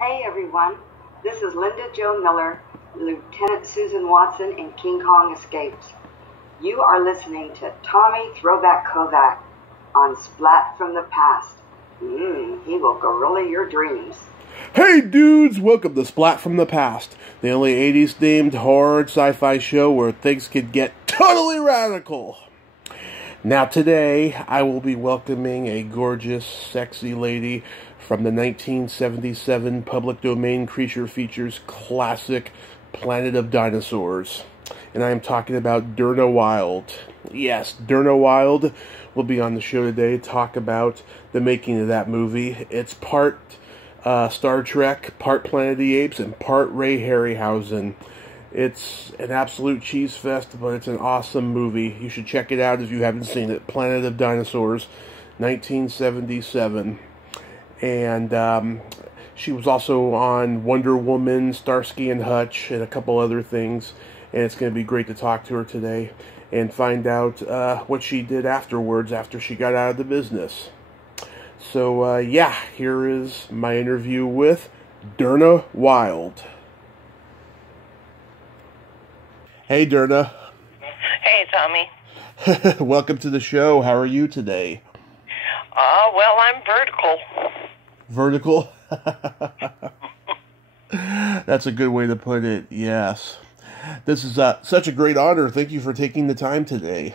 Hey everyone, this is Linda Jo Miller, Lieutenant Susan Watson in King Kong Escapes. You are listening to Tommy Throwback Kovac on Splat from the Past. He will gorilla your dreams. Hey dudes, welcome to Splat from the Past, the only 80s themed horror and sci-fi show where things can get totally radical. Now today, I will be welcoming a gorgeous, sexy lady from the 1977 public domain creature features classic Planet of Dinosaurs. And I am talking about Derna Wylde. Yes, Derna Wylde will be on the show today to talk about the making of that movie. It's part Star Trek, part Planet of the Apes, and part Ray Harryhausen. It's an absolute cheese fest, but it's an awesome movie. You should check it out if you haven't seen it. Planet of Dinosaurs, 1977. And she was also on Wonder Woman, Starsky and Hutch, and a couple other things. And it's going to be great to talk to her today and find out what she did afterwards after she got out of the business. So, here is my interview with Derna Wylde. Hey, Derna. Hey, Tommy. Welcome to the show. How are you today? Well, I'm vertical. Vertical? That's a good way to put it, yes. This is such a great honor. Thank you for taking the time today.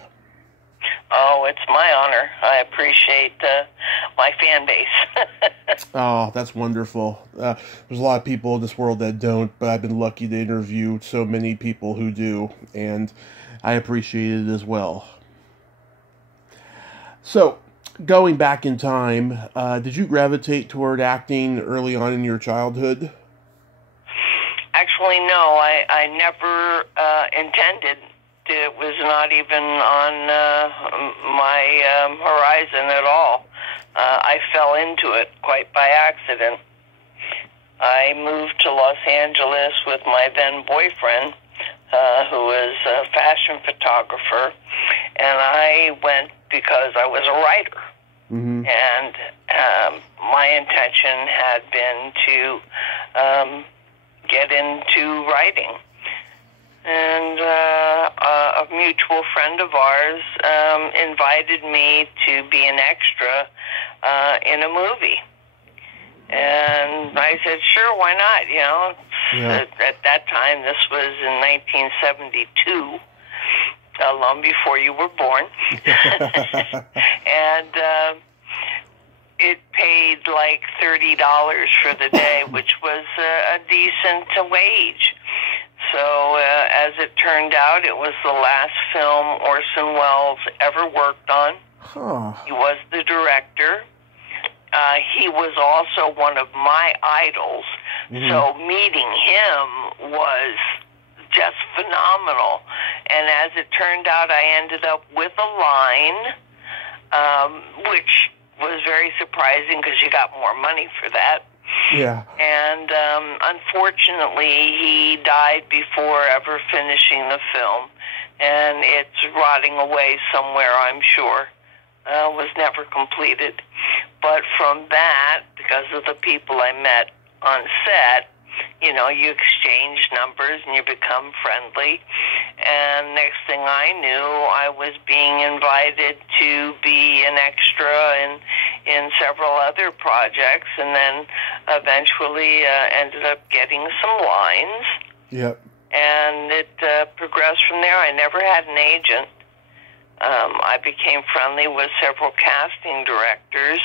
Oh, it's my honor. I appreciate my fan base. Oh, that's wonderful. There's a lot of people in this world that don't, but I've been lucky to interview so many people who do, and I appreciate it as well. So, going back in time, did you gravitate toward acting early on in your childhood? Actually, no. I never intended. It was not even on my horizon at all. I fell into it quite by accident. I moved to Los Angeles with my then boyfriend, who was a fashion photographer, and I went because I was a writer. Mm-hmm. And my intention had been to get into writing. And a mutual friend of ours invited me to be an extra in a movie. And I said, sure, why not? You know, yeah. At that time, this was in 1972, long before you were born. And it paid like $30 for the day, which was a decent wage. So, as it turned out, it was the last film Orson Welles ever worked on. Huh. He was the director. He was also one of my idols. Mm-hmm. So, meeting him was just phenomenal. And as it turned out, I ended up with a line, which was very surprising because you got more money for that. Yeah. And unfortunately, he died before ever finishing the film, and it's rotting away somewhere, I'm sure. Was never completed. But from that, because of the people I met on set, you know, you exchange numbers and you become friendly. And next thing I knew, I was being invited to be an extra in several other projects, and then eventually ended up getting some lines. Yep. And it progressed from there. I never had an agent. I became friendly with several casting directors,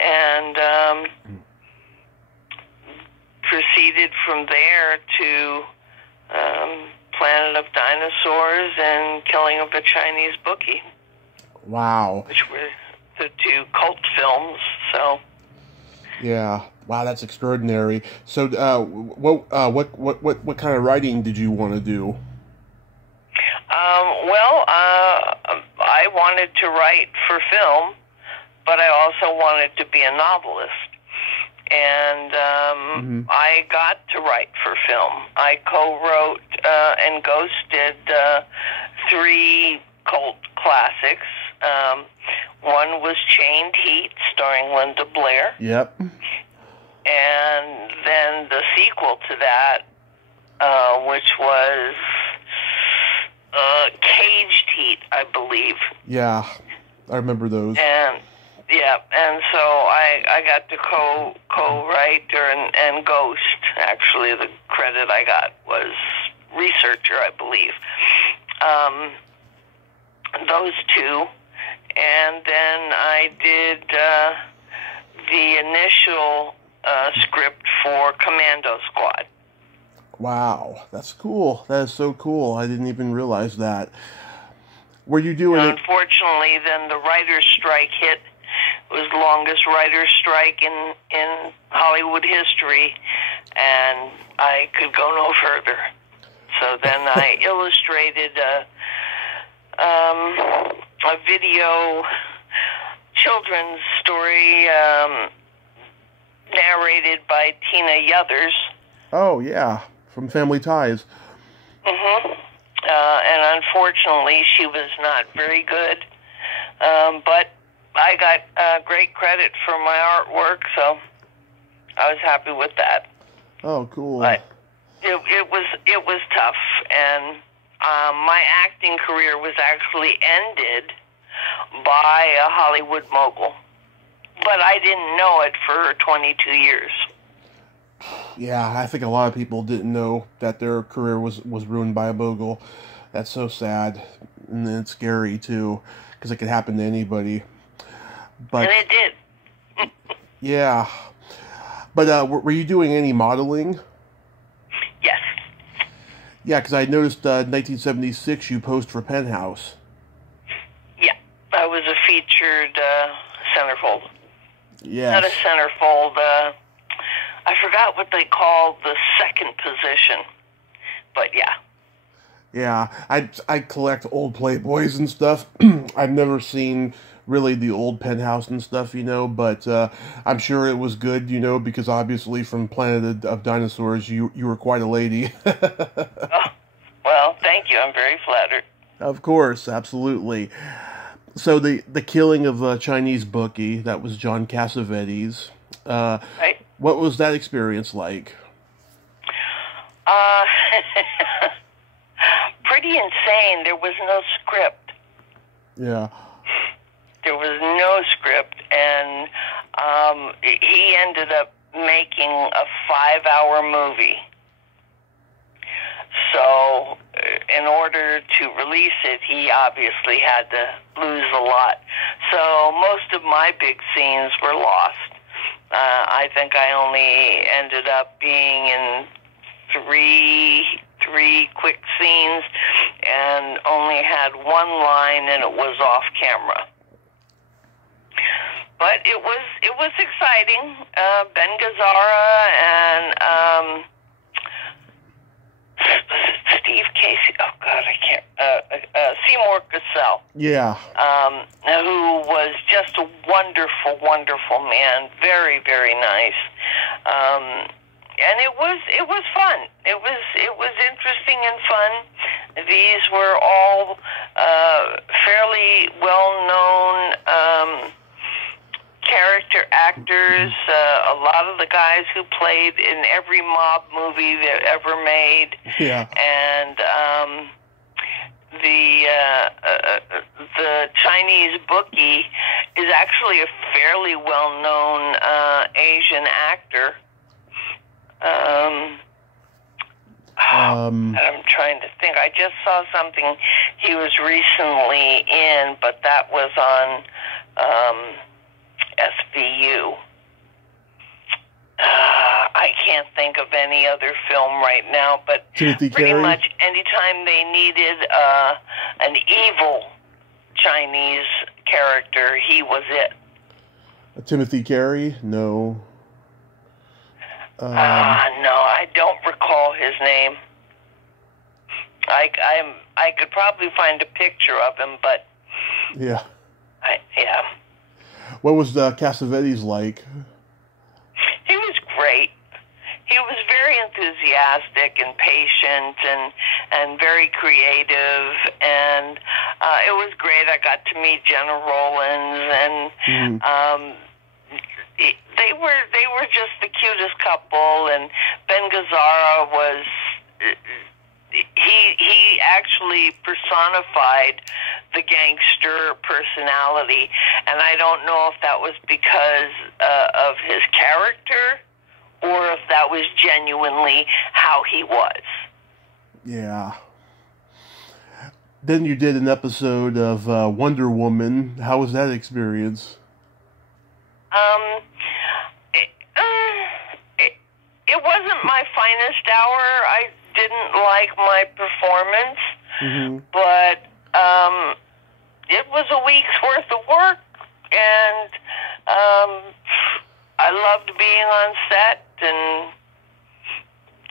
and proceeded from there to Planet of Dinosaurs and Killing of a Chinese Bookie. Wow. Which were the two cult films, so. Yeah. Wow, that's extraordinary. So, what kind of writing did you want to do? I wanted to write for film, but I also wanted to be a novelist. And I got to write for film. I co-wrote and ghosted 3 cult classics. One was Chained Heat, starring Linda Blair. Yep. And then then the sequel to that, which was Caged Heat, I believe. Yeah, I remember those. And so I got to co-write and Ghost. Actually, the credit I got was researcher, I believe. Those two, and then I did the initial script for Commando Squad. Wow, that's cool. That is so cool. I didn't even realize that. Were you doing it? Unfortunately, then the writer's strike hit. It was the longest writer's strike in Hollywood history, and I could go no further. So then I illustrated a video children's story narrated by Tina Yothers. Oh, yeah, from Family Ties. Mm-hmm. And unfortunately, she was not very good. But I got great credit for my artwork, so I was happy with that. Oh, cool. But it was tough, and my acting career was actually ended by a Hollywood mogul. But I didn't know it for 22 years. Yeah, I think a lot of people didn't know that their career was ruined by a mogul. That's so sad, and it's scary too, because it could happen to anybody. But, and it did. Yeah. But were you doing any modeling? Yes. Yeah, because I noticed 1976 you posed for Penthouse. Yeah, I was a featured centerfold. Yes. Not a centerfold. I forgot what they called the second position, but yeah. Yeah, I collect old Playboys and stuff. I've never seen really the old Penthouse and stuff, but I'm sure it was good, because obviously from Planet of Dinosaurs, you were quite a lady. Oh, well, thank you. I'm very flattered. Of course, absolutely. So the killing of a Chinese bookie, that was John Cassavetes. Right. What was that experience like? Pretty insane. There was no script. Yeah. There was no script, and he ended up making a 5-hour movie. So, in order to release it, he obviously had to lose a lot. So, most of my big scenes were lost. I think I only ended up being in three quick scenes, and only had one line, and it was off camera. But it was exciting. Ben Gazzara and Steve Casey. Oh God, I can't. Seymour Cassell. Yeah. Who was just a wonderful, wonderful man. Very, very nice. And it was fun. It was interesting and fun. These were all fairly well-known character actors. A lot of the guys who played in every mob movie that ever made. Yeah. And the Chinese bookie is actually a fairly well-known Asian actor. I'm trying to think. I just saw something he was recently in, but that was on SVU. I can't think of any other film right now, but Timothy pretty Carey? much anytime they needed an evil Chinese character, he was it. Timothy Carey? No. No, I don't recall his name. I could probably find a picture of him, but Yeah. yeah. What was Cassavetes like? He was great. He was very enthusiastic and patient and very creative, and it was great. I got to meet Jenna Rollins, and they were just the cutest couple, and Ben Gazzara was he actually personified the gangster personality, and I don't know if that was because of his character or if that was genuinely how he was. Yeah. Then you did an episode of Wonder Woman. How was that experience? It wasn't my finest hour. I didn't like my performance, but it was a week's worth of work, and I loved being on set, and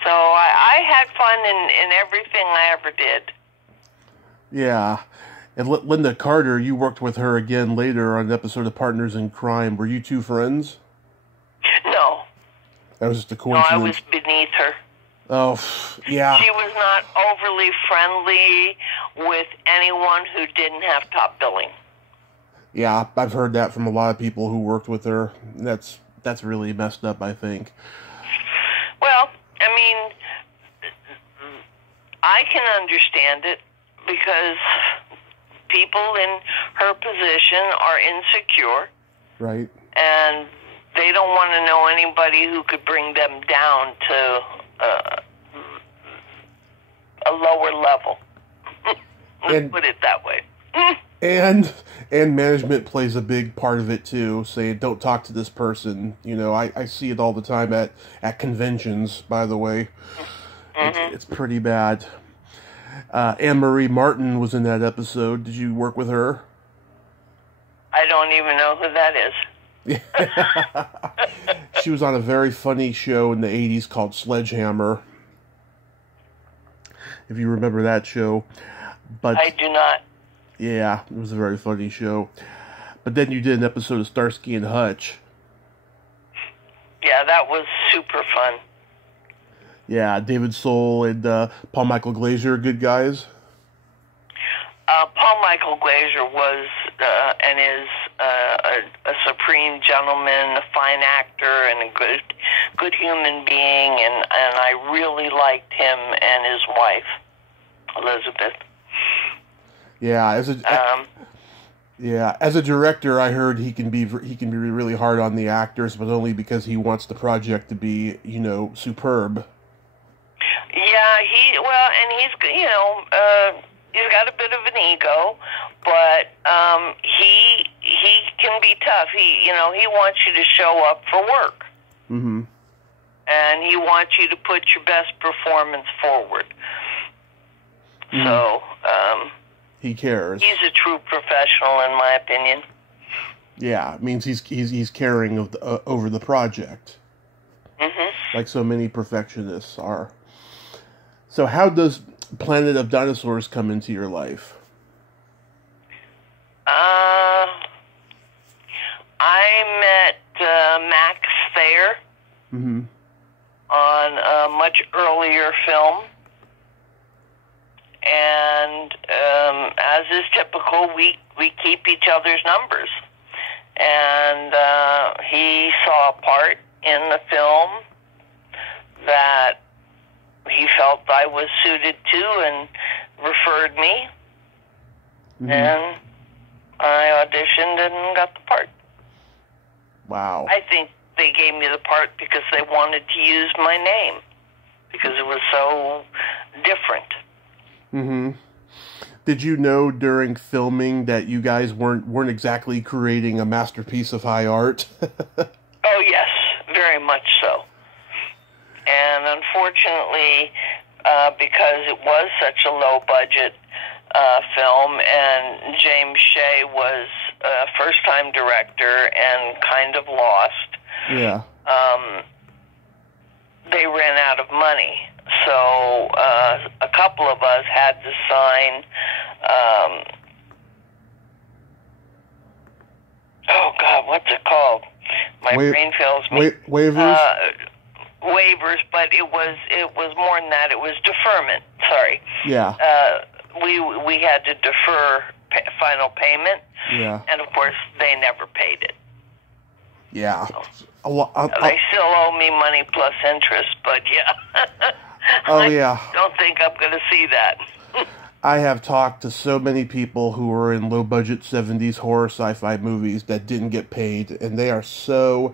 so I had fun in everything I ever did. Yeah. And Linda Carter, you worked with her again later on an episode of Partners in Crime. Were you two friends? No. That was just a coincidence. No, I was beneath her. Oh, yeah. She was not overly friendly with anyone who didn't have top billing. Yeah, I've heard that from a lot of people who worked with her. That's really messed up, I think. Well, I mean, I can understand it because people in her position are insecure. Right. And they don't want to know anybody who could bring them down to a lower level. Let's put it that way. And management plays a big part of it too, saying don't talk to this person. You know, I see it all the time at conventions, by the way. It's pretty bad. Anne-Marie Martin was in that episode. Did you work with her? I don't even know who that is. She was on a very funny show in the 80s called Sledgehammer. If you remember that show. But I do not. Yeah, it was a very funny show. But then you did an episode of Starsky and Hutch. Yeah, that was super fun. Yeah, David Soul and Paul Michael Glaser, good guys. Paul Michael Glaser was and is a supreme gentleman, a fine actor, and a good human being, and I really liked him and his wife, Elizabeth. Yeah, as a director, I heard he can be really hard on the actors, but only because he wants the project to be, superb. Yeah, he's got a bit of an ego, but he can be tough. He wants you to show up for work. Mm-hmm. And he wants you to put your best performance forward. Mm-hmm. So, he cares. He's a true professional, in my opinion. Yeah, it means he's caring over the project. Mm-hmm. Like so many perfectionists are. So how does Planet of Dinosaurs come into your life? I met Max Thayer on a much earlier film. And as is typical, we keep each other's numbers. And he saw a part in the film that he felt I was suited to and referred me. Mm-hmm. And I auditioned and got the part. Wow. I think they gave me the part because they wanted to use my name because it was so different. Mm-hmm. Did you know during filming that you guys weren't exactly creating a masterpiece of high art? Oh, yes, very much so. And unfortunately, because it was such a low-budget film, and James Shea was a first-time director and kind of lost, yeah. They ran out of money. So a couple of us had to sign, oh God, what's it called? My brain fails me. Waivers? Waivers, but it was more than that. It was deferment. Sorry. Yeah. We had to defer final payment. Yeah. And of course, they never paid it. Yeah. They still owe me money plus interest, but yeah. Oh, yeah. I don't think I'm going to see that. I have talked to so many people who were in low-budget 70s horror sci-fi movies that didn't get paid, and they are so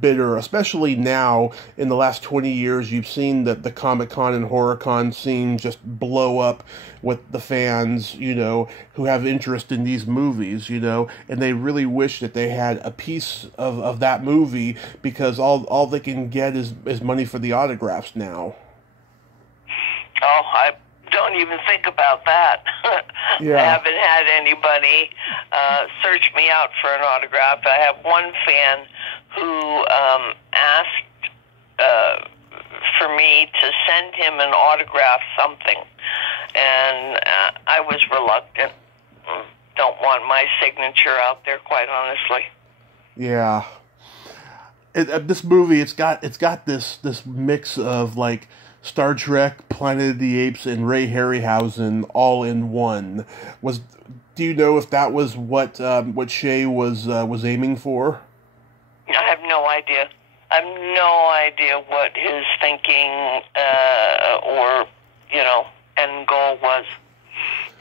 bitter, especially now. In the last 20 years, you've seen the Comic-Con and HorrorCon scene just blow up with the fans, you know, who have interest in these movies, you know, and they really wish that they had a piece of that movie, because all they can get is money for the autographs now. Oh, I don't even think about that. Yeah. I haven't had anybody search me out for an autograph. I have one fan who asked for me to send him an autograph something, and I was reluctant. Don't want my signature out there, quite honestly. Yeah. This movie, it's got this mix of like Star Trek, Planet of the Apes, and Ray Harryhausen all in one. Do you know if that was what Shea was aiming for? I have no idea. I have no idea what his thinking or end goal was,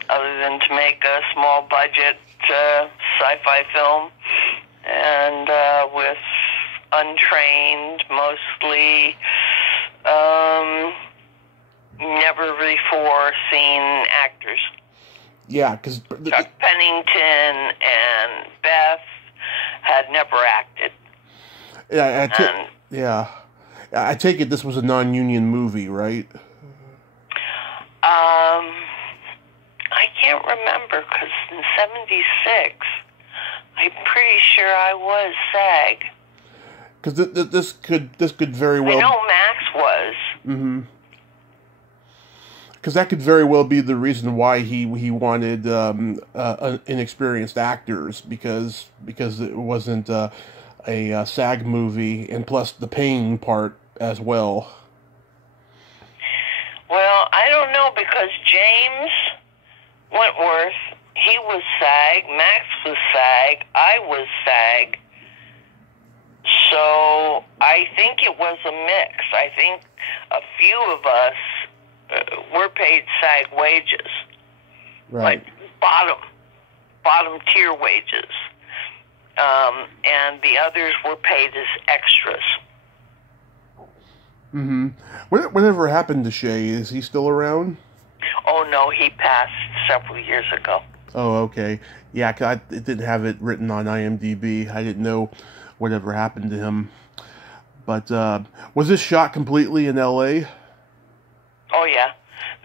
other than to make a small budget sci-fi film, and with untrained, mostly never before seen actors. Yeah, because Chuck Pennington and Beth had never acted. Yeah, I take it this was a non-union movie, right? I can't remember, because in '76, I'm pretty sure I was SAG. Because this could very well. I know Max was. Mm-hmm. Because that could very well be the reason why he wanted inexperienced actors, because it wasn't a SAG movie, and plus the paying part as well. Well, I don't know, because James Wentworth, he was SAG, Max was SAG, I was SAG. So I think it was a mix. I think a few of us were paid SAG wages, right? Like bottom tier wages, and the others were paid as extras. Mm-hmm. Whatever happened to Shea? Is he still around? Oh no, he passed several years ago. Oh, okay. Yeah, 'cause it didn't have it written on IMDb. I didn't know whatever happened to him. But was this shot completely in L.A.? Oh yeah,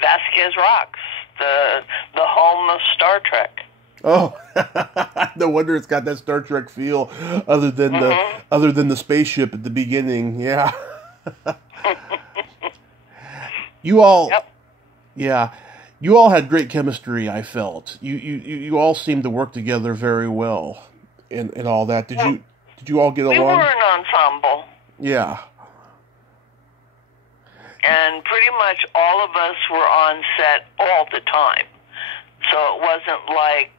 Vasquez Rocks, the home of Star Trek. Oh, no wonder it's got that Star Trek feel. Other than the spaceship at the beginning, yeah. You all, yep. Yeah, you all had great chemistry. I felt you all seemed to work together very well, and all that. Did you all get along? We were an ensemble. Yeah. And pretty much all of us were on set all the time. So it wasn't like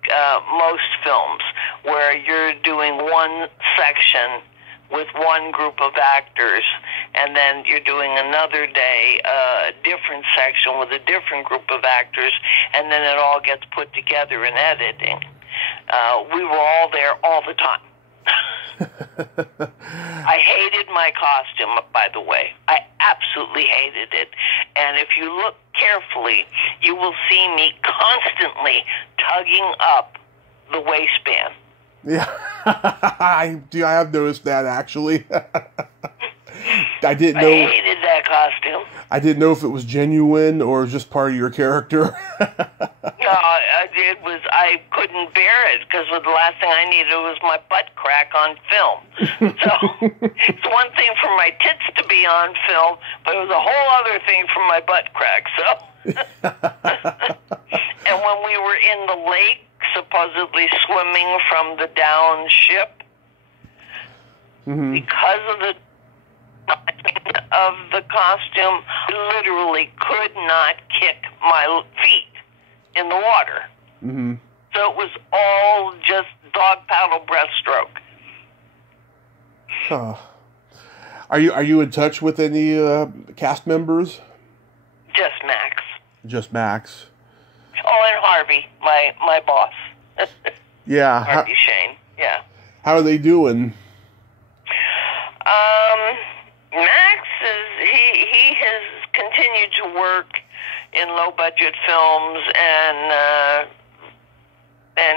most films where you're doing one section with one group of actors, and then you're doing another day a different section with a different group of actors, and then it all gets put together in editing. We were all there all the time. I hated my costume, by the way. I absolutely hated it. And if you look carefully, you will see me constantly tugging up the waistband. Yeah, I have noticed that, actually. I hated that costume. I didn't know if it was genuine or just part of your character. No, I couldn't bear it, because the last thing I needed was my butt crack on film. So it's one thing for my tits to be on film, but it was a whole other thing for my butt crack. So, and when we were in the lake, supposedly swimming from the downed ship, because of the costume, I literally could not kick my feet in the water. Mm-hmm. So it was all just dog paddle breaststroke. Huh. Are you in touch with any cast members? Just Max. Just Max. Oh, and Harvey, my boss. Yeah. Harvey Shane. Yeah. How are they doing? Max he has continued to work in low budget films, and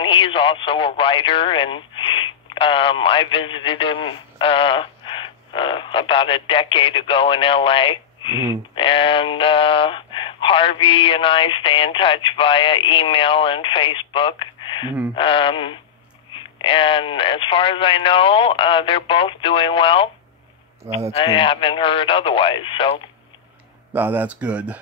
he's also a writer, and I visited him about a decade ago in LA. Mm-hmm. And Harvey and I stay in touch via email and Facebook. Mm-hmm. And as far as I know, they're both doing well. Oh, that's I good. haven't heard otherwise, so. Oh, that's good.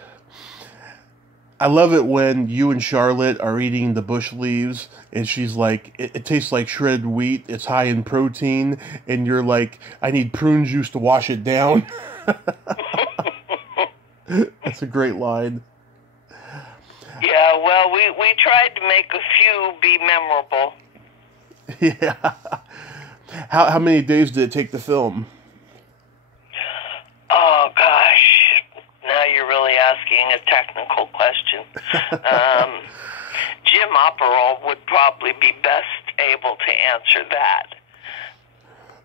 I love it when you and Charlotte are eating the bush leaves, and she's like, it tastes like shredded wheat, it's high in protein, and you're like, I need prune juice to wash it down. That's a great line. Yeah, well, we tried to make a few be memorable. Yeah. How many days did it take to film? Oh, gosh. Now you're really asking a technical question. Jim Opperol would probably be best able to answer that.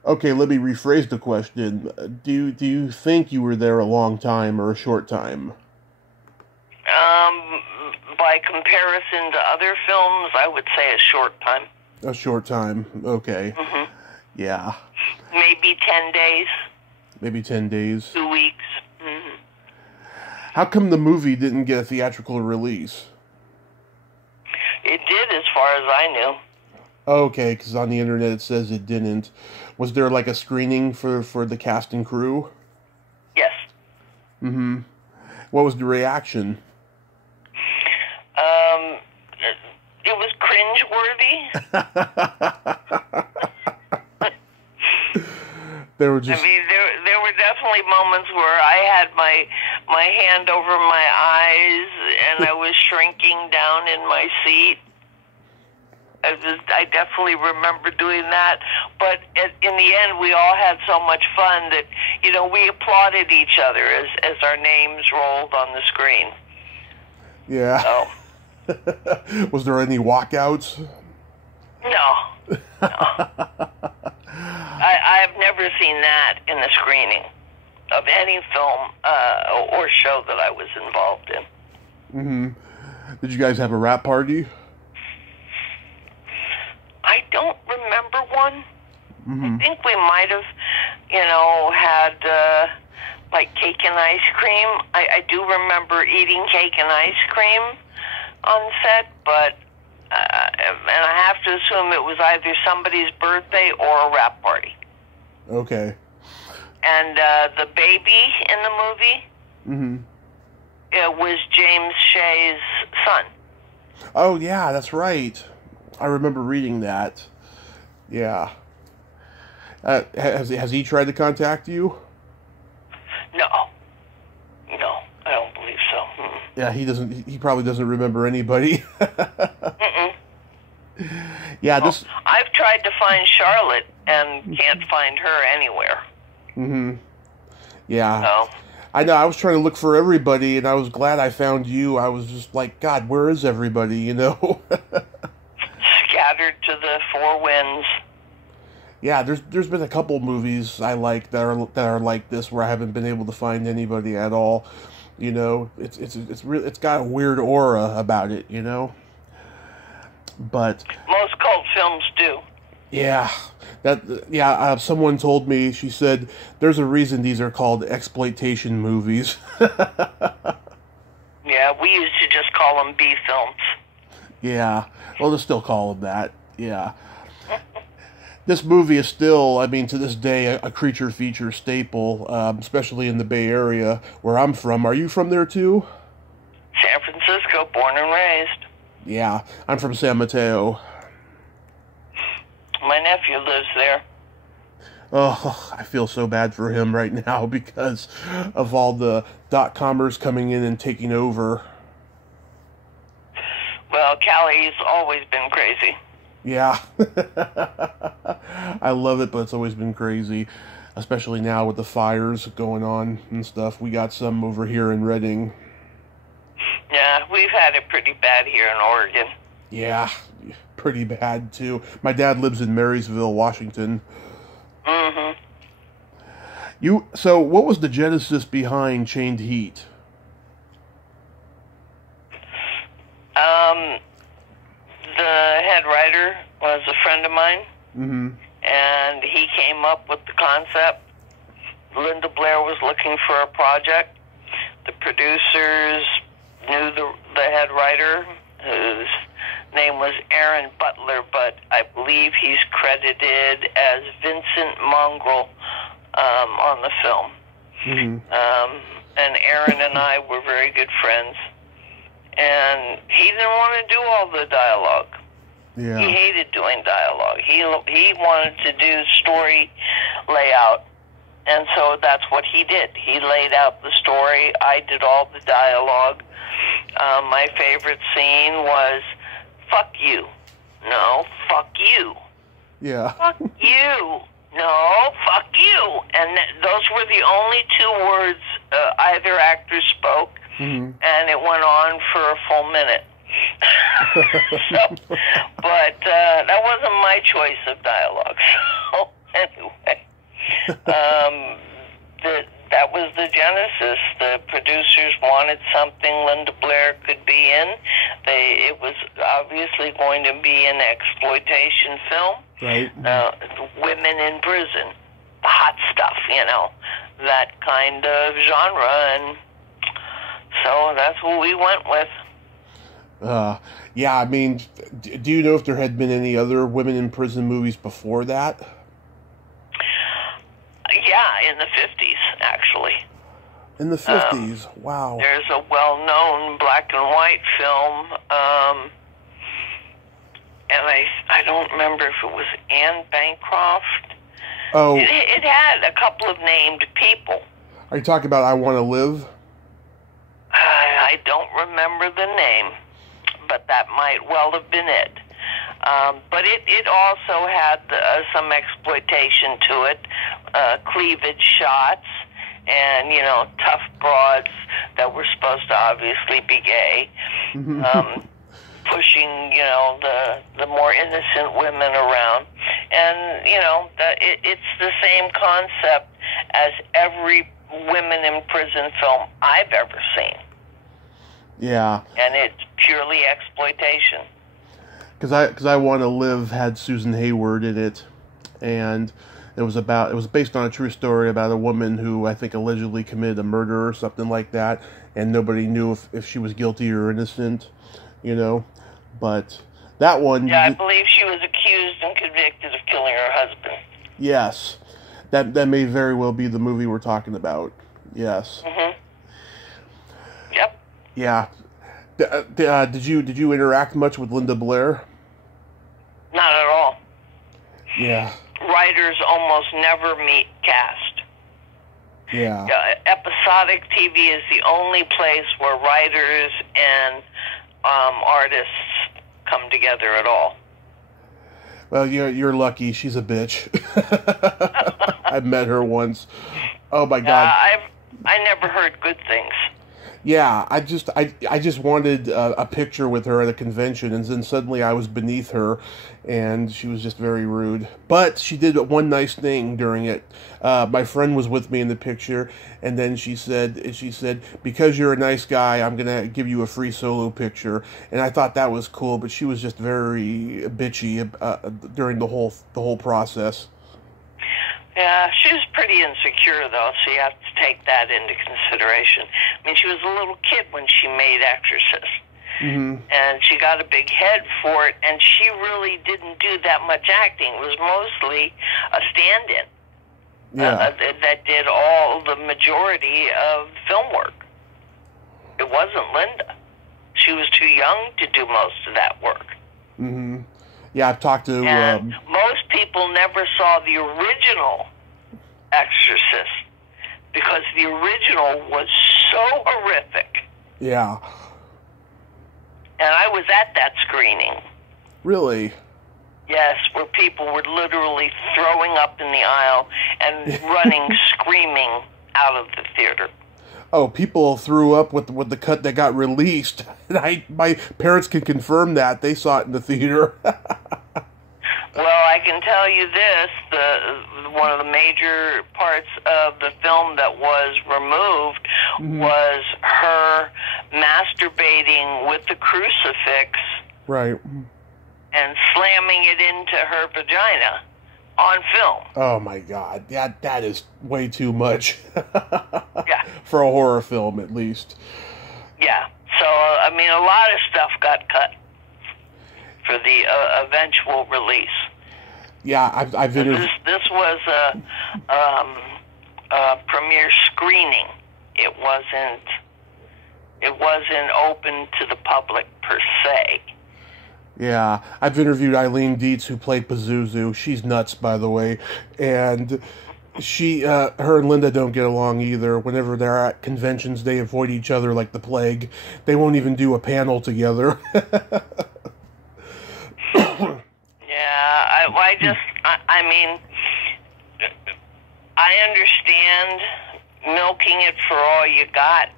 Okay, let me rephrase the question. Do you think you were there a long time or a short time? By comparison to other films, I would say a short time. A short time. Okay. Mm-hmm. Yeah. Maybe 10 days. Maybe 10 days. 2 weeks. Mm-hmm. How come the movie didn't get a theatrical release? It did, as far as I knew. Okay, because on the internet it says it didn't. Was there like a screening for the cast and crew? Yes. Mm-hmm. What was the reaction? It was cringeworthy. They were just... I mean, there were definitely moments where I had my hand over my eyes and I was shrinking down in my seat. I definitely remember doing that. But in the end, we all had so much fun that, we applauded each other as our names rolled on the screen. Yeah. So. Was there any walkouts? No. I have never seen that in a screening of any film or show that I was involved in. Mm-hmm. Did you guys have a rap party? I don't remember one. Mm-hmm. I think we might have, had like cake and ice cream. I do remember eating cake and ice cream on set, but and I have to assume it was either somebody's birthday or a rap party. Okay. And the baby in the movie, mm-hmm. It was James Shea's son. Oh, yeah, that's right. I remember reading that. Yeah. Has he tried to contact you? No, I don't believe so. Mm-mm. Yeah, he probably doesn't remember anybody. Mm-mm. Yeah, well, I've tried to find Charlotte and can't find her anywhere. Mm-hmm. Yeah. So. I know, I was trying to look for everybody, and I was glad I found you. I was just like, God, where is everybody, Scattered to the four winds. Yeah, there's been a couple movies I like that are like this where I haven't been able to find anybody at all. It's got a weird aura about it, But most cult films do. Yeah, someone told me, she said, there's a reason these are called exploitation movies. Yeah, we used to just call them B films. Yeah, well, they still call them that, yeah. This movie is still, to this day, a creature feature staple, especially in the Bay Area, where I'm from. Are you from there, too? San Francisco, born and raised. Yeah, I'm from San Mateo. My nephew lives there. Oh, I feel so bad for him right now because of all the .comers coming in and taking over. Well, Cali's always been crazy. Yeah. I love it, but it's always been crazy. especially now with the fires going on and stuff. We got some over here in Redding. Yeah, we've had it pretty bad here in Oregon. Yeah, pretty bad too. My dad lives in Marysville, Washington. Mm-hmm. So what was the genesis behind Chained Heat? The head writer was a friend of mine, Mm-hmm. and he came up with the concept. Linda Blair was looking for a project. The producers knew the head writer, whose name was Aaron Butler, but I believe he's credited as Vincent Mongrel on the film. Mm-hmm. And Aaron and I were very good friends. And he didn't want to do all the dialogue. Yeah. He hated doing dialogue. He wanted to do story layout. And so that's what he did. He laid out the story. I did all the dialogue. My favorite scene was, fuck you. No, fuck you. Yeah. Fuck you. No, fuck you. And those were the only two words either actor spoke, Mm-hmm. and it went on for a full minute. But that wasn't my choice of dialogue. So anyway, that was the genesis. The producers wanted something Linda Blair could be in. It was obviously going to be an exploitation film. Right. Women in prison, hot stuff, that kind of genre, and so that's what we went with. Yeah, I mean, do you know if there had been any other women in prison movies before that? Yeah, in the 50s, actually. In the 50s, wow. There's a well-known black and white film, and I don't remember if it was Anne Bancroft. Oh. It had a couple of named people. Are you talking about I Want to Live? I don't remember the name, but that might well have been it. But it also had some exploitation to it, cleavage shots, and, tough broads that were supposed to obviously be gay, pushing, the more innocent women around. And, it's the same concept as every women in prison film I've ever seen. Yeah. And it's purely exploitation. Because I Want to Live had Susan Hayward in it, and it was based on a true story about a woman who I think allegedly committed a murder or something like that, and nobody knew if she was guilty or innocent, But that one... Yeah, I believe she was accused and convicted of killing her husband. Yes. That may very well be the movie we're talking about. Yes. Mm-hmm. Yep. Yeah. Did you interact much with Linda Blair? Not at all. Yeah. Writers almost never meet cast. Yeah. Episodic TV is the only place where writers and artists come together at all. Well, you're lucky. She's a bitch. I met her once. Oh my God. I never heard good things. Yeah, I just wanted a picture with her at a convention, and then suddenly I was beneath her, and she was just very rude. But she did one nice thing during it. My friend was with me in the picture, and then she said, because you're a nice guy, I'm gonna give you a free solo picture. And I thought that was cool, but she was just very bitchy during the whole process. Yeah, she was pretty insecure, though, so you have to take that into consideration. I mean, she was a little kid when she made Exorcist, and she got a big head for it, and she really didn't do that much acting. It was mostly a stand-in that did all the majority of film work. It wasn't Linda. She was too young to do most of that work. Mm-hmm. Yeah, I've talked to... And most people never saw the original Exorcist because the original was so horrific. Yeah. And I was at that screening. Really? Yes, where people were literally throwing up in the aisle and running, screaming out of the theater. Oh, people threw up with the cut that got released. And my parents can confirm that. They saw it in the theater. Well, I can tell you this, one of the major parts of the film that was removed was her masturbating with the crucifix. Right. And slamming it into her vagina on film. Oh my God. Yeah, that is way too much. Yeah. For a horror film, at least. Yeah. So, I mean, a lot of stuff got cut for the eventual release. Yeah, I've interviewed. This was a premiere screening. It wasn't open to the public per se. Yeah, I've interviewed Eileen Dietz, who played Pazuzu. She's nuts, by the way, and her and Linda don't get along either. Whenever they're at conventions, they avoid each other like the plague. They won't even do a panel together. Yeah, I mean, I understand milking it for all you got.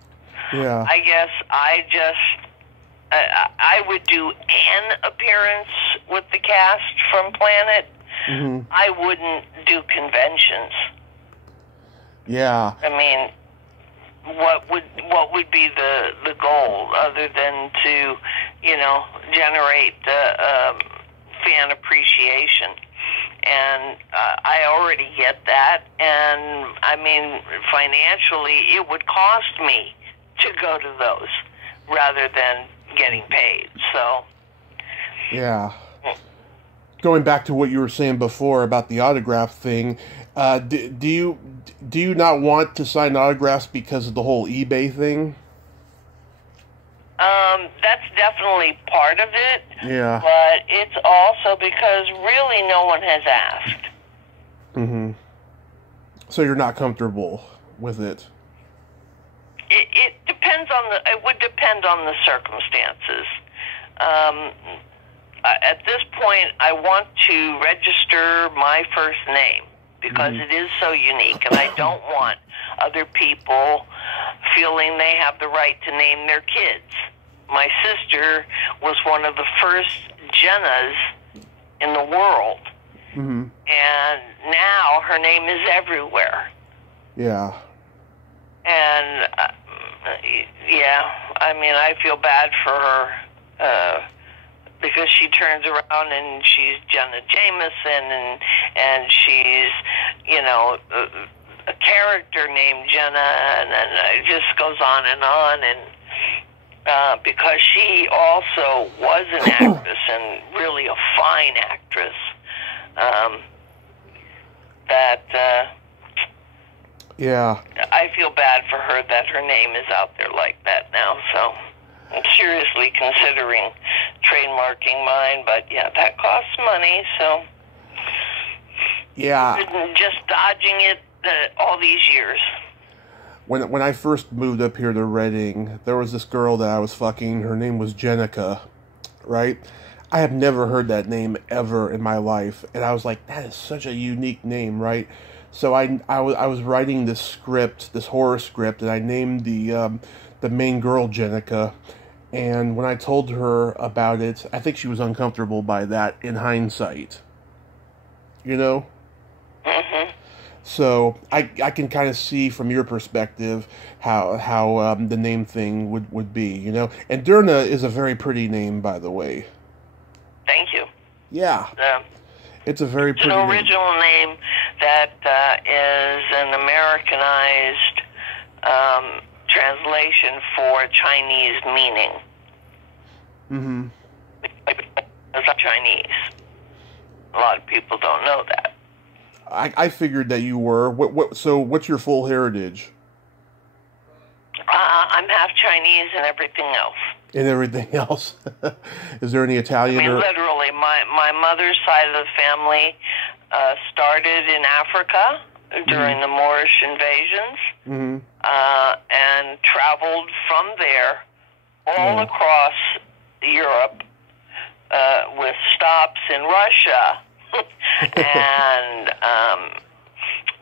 Yeah. I guess I would do an appearance with the cast from Planet. Mm-hmm. I wouldn't do conventions. Yeah. I mean, what would be the goal other than to, generate fan appreciation? And I already get that. And I mean, financially, it would cost me to go to those rather than getting paid. So yeah. Going back to what you were saying before about the autograph thing, do you not want to sign autographs because of the whole eBay thing? That's definitely part of it. Yeah. But it's also because really no one has asked. Mm-hmm. So you're not comfortable with it? It depends on it would depend on the circumstances. At this point, I want to register my first name because it is so unique, and I don't want other people feeling they have the right to name their kids. My sister was one of the first Jennas in the world, and now her name is everywhere. Yeah. And, yeah, I mean, I feel bad for her, because she turns around and she's Jenna Jameson, and she's, a character named Jenna, and it just goes on, and because she also was an actress, and really a fine actress, yeah. I feel bad for her that her name is out there like that now, so I'm seriously considering trademarking mine, but yeah, that costs money, so yeah, just dodging it all these years. When I first moved up here to Reading, there was this girl that I was fucking. Her name was Jenica, right? I have never heard that name ever in my life, and I was like, that is such a unique name, right? So I was writing this script, this horror script, and I named the main girl Jenica. And when I told her about it, I think she was uncomfortable by that in hindsight. Mm-hmm. So I can kind of see from your perspective how the name thing would be, And Derna is a very pretty name, by the way. Thank you. Yeah. It's a very pretty name. It's an original name that is an Americanized translation for Chinese meaning. Mm-hmm. It's Chinese. A lot of people don't know that. I figured that you were. So what's your full heritage? I'm half Chinese and everything else. And everything else? Is there any Italian? I mean, literally, my mother's side of the family started in Africa during the Moorish invasions, and traveled from there all across Europe with stops in Russia and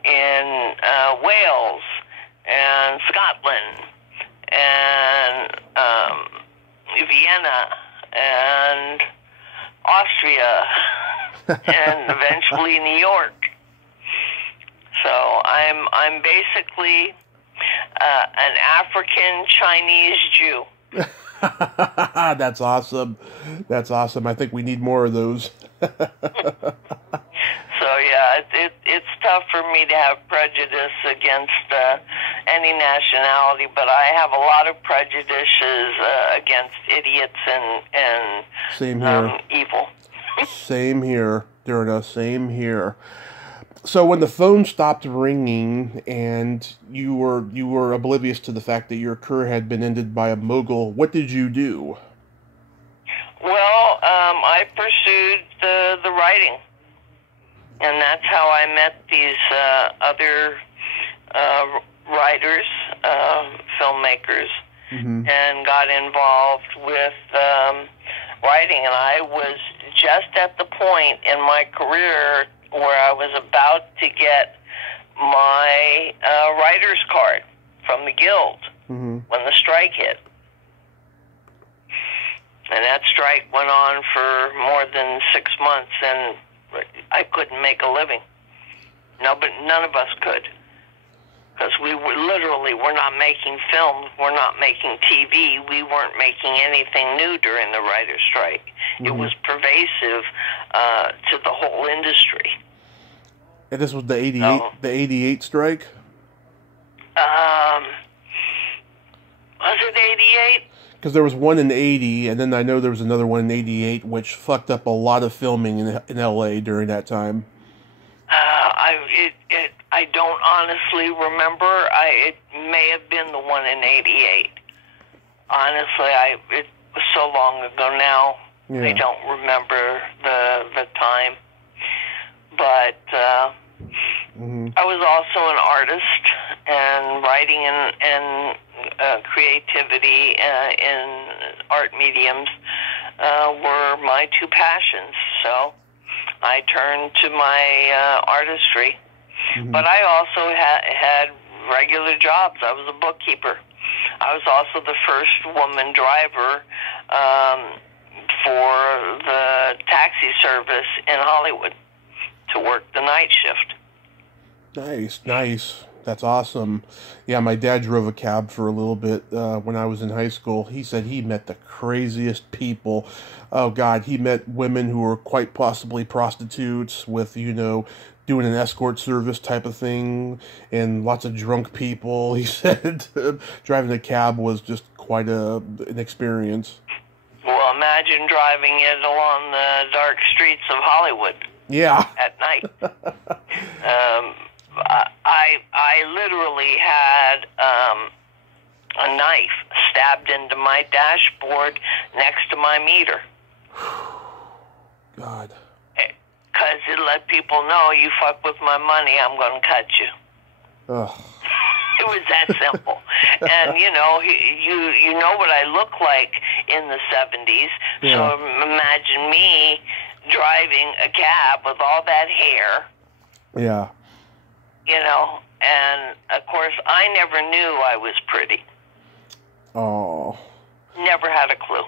in Wales and Scotland and Vienna and Austria and eventually New York. So I'm basically an African Chinese Jew. That's awesome. That's awesome. I think we need more of those. So yeah, it's tough for me to have prejudice against any nationality, but I have a lot of prejudices against idiots and Same here. Evil. Same here, Derna. Same here. So when the phone stopped ringing and you were oblivious to the fact that your career had been ended by a mogul, what did you do? Well, I pursued the writing, and that's how I met these other writers, filmmakers, and got involved with writing. And I was just at the point in my career where I was about to get my writer's card from the Guild when the strike hit. And that strike went on for more than 6 months, and I couldn't make a living. No, but none of us could. Because we're not making film, we're not making TV, we weren't making anything new during the writer's strike. It was pervasive to the whole industry. And this was the 88 strike? Was it 88? Because there was one in 80, and then I know there was another one in 88, which fucked up a lot of filming in L.A. during that time. I don't honestly remember. It may have been the one in 88. Honestly, it was so long ago now. Yeah. I don't remember the time. But I was also an artist, and writing and creativity in art mediums were my two passions. So I turned to my artistry. But I also had regular jobs. I was a bookkeeper. I was also the first woman driver for the taxi service in Hollywood to work the night shift. Nice. That's awesome. Yeah, my dad drove a cab for a little bit when I was in high school. He said he met the craziest people. Oh, God, he met women who were quite possibly prostitutes with, doing an escort service type of thing, and lots of drunk people. He said driving a cab was just quite an experience. Well, imagine driving it along the dark streets of Hollywood. Yeah. At night. I literally had a knife stabbed into my dashboard next to my meter. God. Because it let people know, you fuck with my money, I'm going to cut you. Ugh. It was that simple. And, you know what I look like in the 70s. Yeah. So imagine me driving a cab with all that hair. Yeah. And, of course, I never knew I was pretty. Oh. Never had a clue.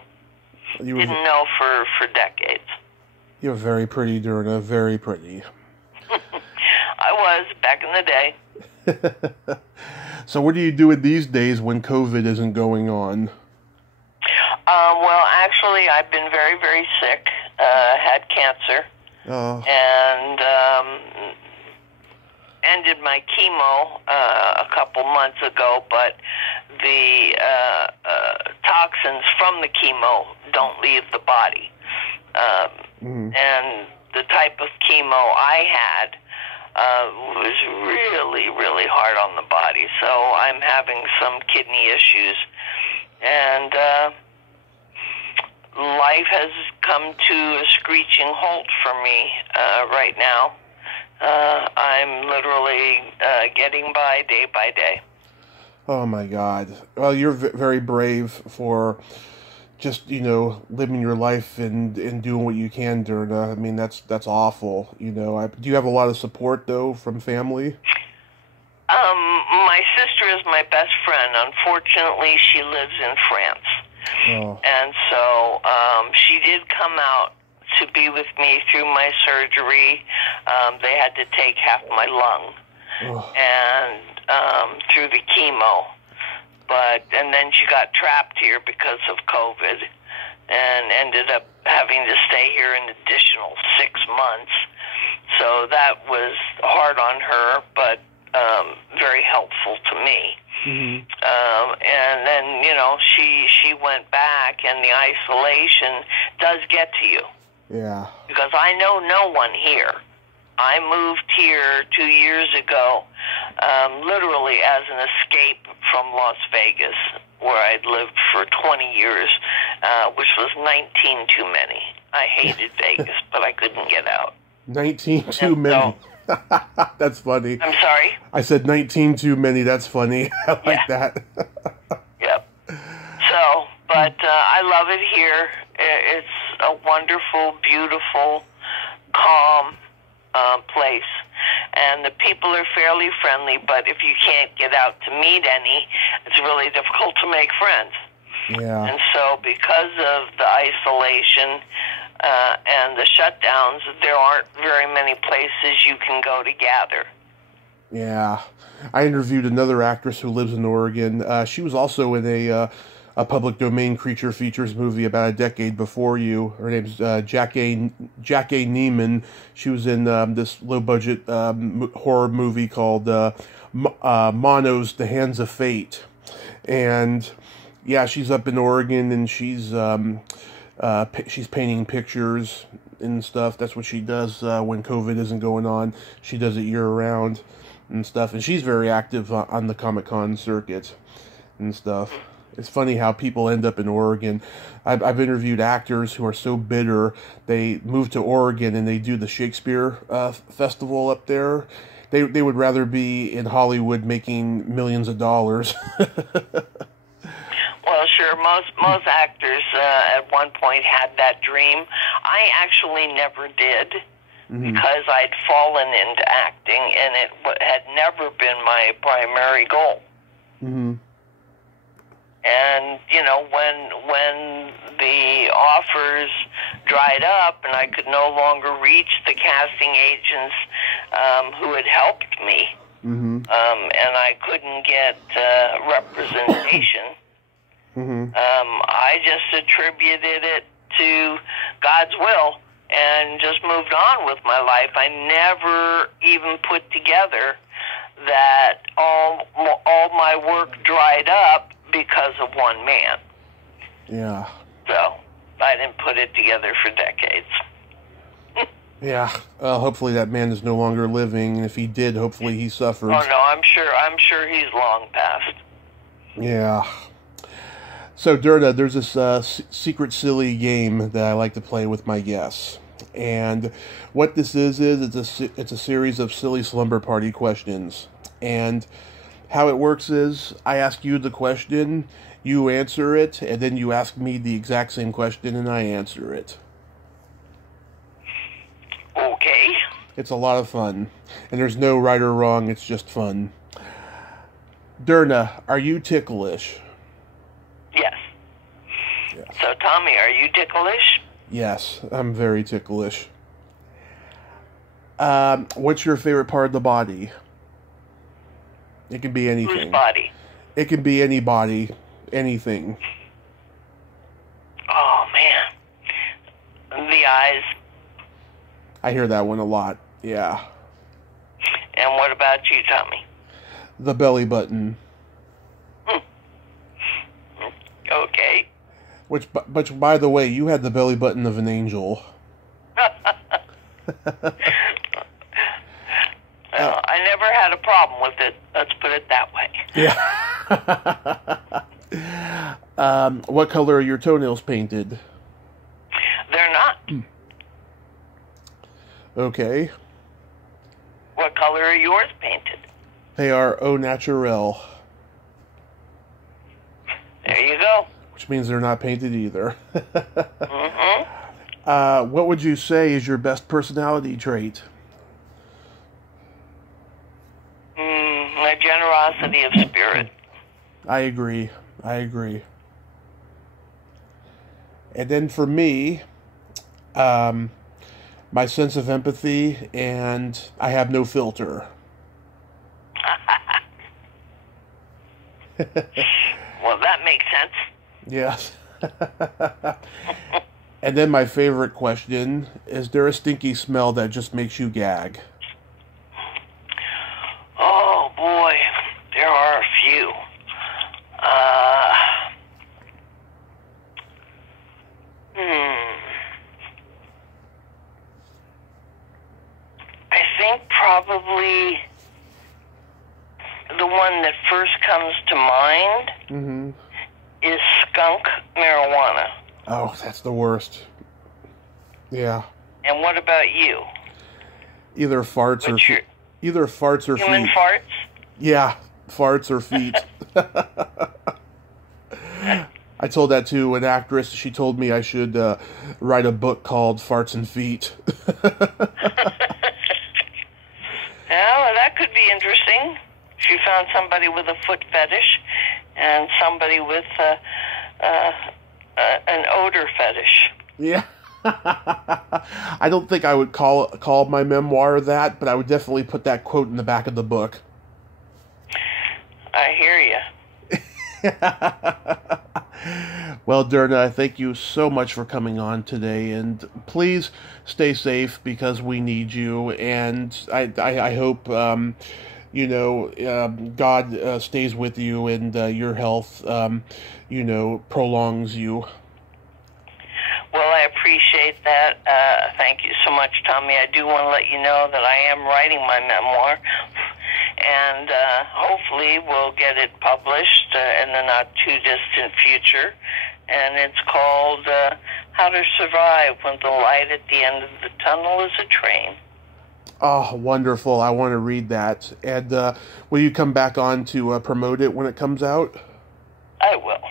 Didn't know for decades. You're very pretty, Derna. Very pretty. I was, back in the day. So what do you do in these days when COVID isn't going on? Well, actually, I've been very, very sick. Had cancer. Oh. And ended my chemo a couple months ago, but the toxins from the chemo don't leave the body. And the type of chemo I had was really, really hard on the body. So I'm having some kidney issues. And life has come to a screeching halt for me right now. I'm literally getting by day. Oh, my God. Well, you're very brave for just, living your life and doing what you can, Derna. I mean, that's awful. Do you have a lot of support though from family? My sister is my best friend. Unfortunately, she lives in France. Oh. And so she did come out to be with me through my surgery. They had to take half my lung and through the chemo. And then she got trapped here because of COVID and ended up having to stay here an additional 6 months. So that was hard on her, but very helpful to me. Mm-hmm. And then, she went back, and the isolation does get to you. Yeah. Because I know no one here. I moved here 2 years ago, literally as an escape from Las Vegas, where I'd lived for 20 years, which was 19 too many. I hated Vegas, but I couldn't get out. 19 too many. That's funny. I'm sorry? I said 19 too many. That's funny. I like that. Yep. So, but I love it here. It's a wonderful, beautiful, calm place. And the people are fairly friendly, but if you can't get out to meet any, it's really difficult to make friends. Yeah. And so because of the isolation and the shutdowns, there aren't very many places you can go to gather. Yeah. I interviewed another actress who lives in Oregon. She was also in a public domain creature features movie about a decade before you. Her name's Jack A. Neiman. She was in this low-budget horror movie called Mono's The Hands of Fate. And yeah, she's up in Oregon, and she's painting pictures and stuff. That's what she does when COVID isn't going on. She does it year-round and stuff. And she's very active on the Comic-Con circuit and stuff. It's funny how people end up in Oregon. I've interviewed actors who are so bitter, they move to Oregon and they do the Shakespeare festival up there. They would rather be in Hollywood making millions of dollars. Well, sure. Most actors at one point had that dream. I actually never did, because I'd fallen into acting, and it had never been my primary goal. Mm-hmm. And, when the offers dried up and I could no longer reach the casting agents who had helped me, and I couldn't get representation, I just attributed it to God's will and just moved on with my life. I never even put together that all my work dried up because of one man. Yeah. So I didn't put it together for decades. Yeah. Hopefully that man is no longer living, and if he did, hopefully he suffered. Oh no, I'm sure he's long past. Yeah. So Derna, there's this secret silly game that I like to play with my guests, and what this is it's a series of silly slumber party questions, and how it works is I ask you the question, you answer it, and then you ask me the exact same question and I answer it. Okay. It's a lot of fun, and there's no right or wrong, it's just fun. Derna, are you ticklish? Yes. So Tommy, are you ticklish? Yes, I'm very ticklish. What's your favorite part of the body? It can be anything. Whose body? It can be anybody, anything. Oh, man. The eyes. I hear that one a lot, yeah. And what about you, Tommy? The belly button. Okay. Which, by the way, you had the belly button of an angel. I never had a problem with it. Let's put it that way. Yeah. What color are your toenails painted? They're not. Okay. What color are yours painted? They are au naturel. There you go. which means they're not painted either. Mm-hmm. What would you say is your best personality trait? My generosity of spirit. I agree. And then for me, my sense of empathy, and I have no filter. Well, that makes sense. Yes. And then my favorite question, is there a stinky smell that just makes you gag? Oh, boy. There are a few. I think probably the one that first comes to mind is skunk marijuana. Oh, that's the worst. Yeah. And what about you? Either farts or feet. Either farts or human feet. farts? Yeah, farts or feet. I told that to an actress. She told me I should write a book called Farts and Feet. Well, that could be interesting. She found somebody with a foot fetish and somebody with an odor fetish. Yeah. I don't think I would call my memoir that, but I would definitely put that quote in the back of the book. I hear you. Well, Derna, thank you so much for coming on today, and please stay safe because we need you, and I hope, God stays with you and your health, prolongs you. Well, I appreciate that. Thank you so much, Tommy. I do want to let you know that I am writing my memoir, and hopefully we'll get it published in the not-too-distant future. And it's called How to Survive When the Light at the End of the Tunnel is a Train. Oh, wonderful. I want to read that. And will you come back on to promote it when it comes out? I will.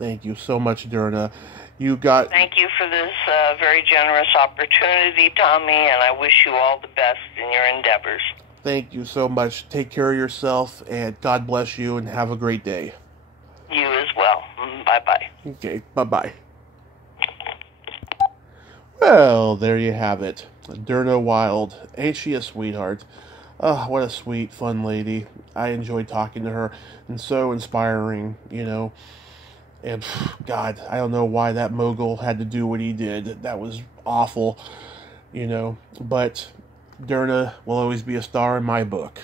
Thank you so much, Derna. Thank you for this very generous opportunity, Tommy, and I wish you all the best in your endeavors. Thank you so much. Take care of yourself, and God bless you, and have a great day. You as well. Bye-bye. Okay, bye-bye. Well, there you have it. Derna Wylde. Ain't she a sweetheart? Oh, what a sweet, fun lady. I enjoyed talking to her, and so inspiring, And, God, I don't know why that mogul had to do what he did. That was awful, But Derna will always be a star in my book.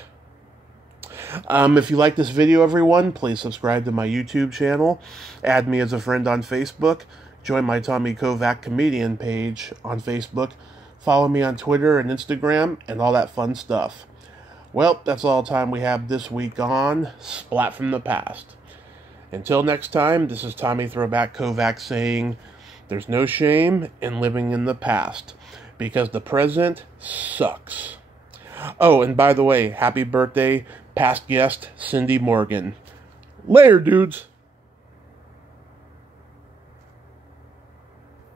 If you like this video, everyone, please subscribe to my YouTube channel. Add me as a friend on Facebook. Join my Tommy Kovac comedian page on Facebook. Follow me on Twitter and Instagram and all that fun stuff. Well, that's all the time we have this week on Splat from the Past. Until next time, this is Tommy Throwback Kovac saying, there's no shame in living in the past, because the present sucks. Oh, and by the way, happy birthday, past guest, Cindy Morgan. Later, dudes.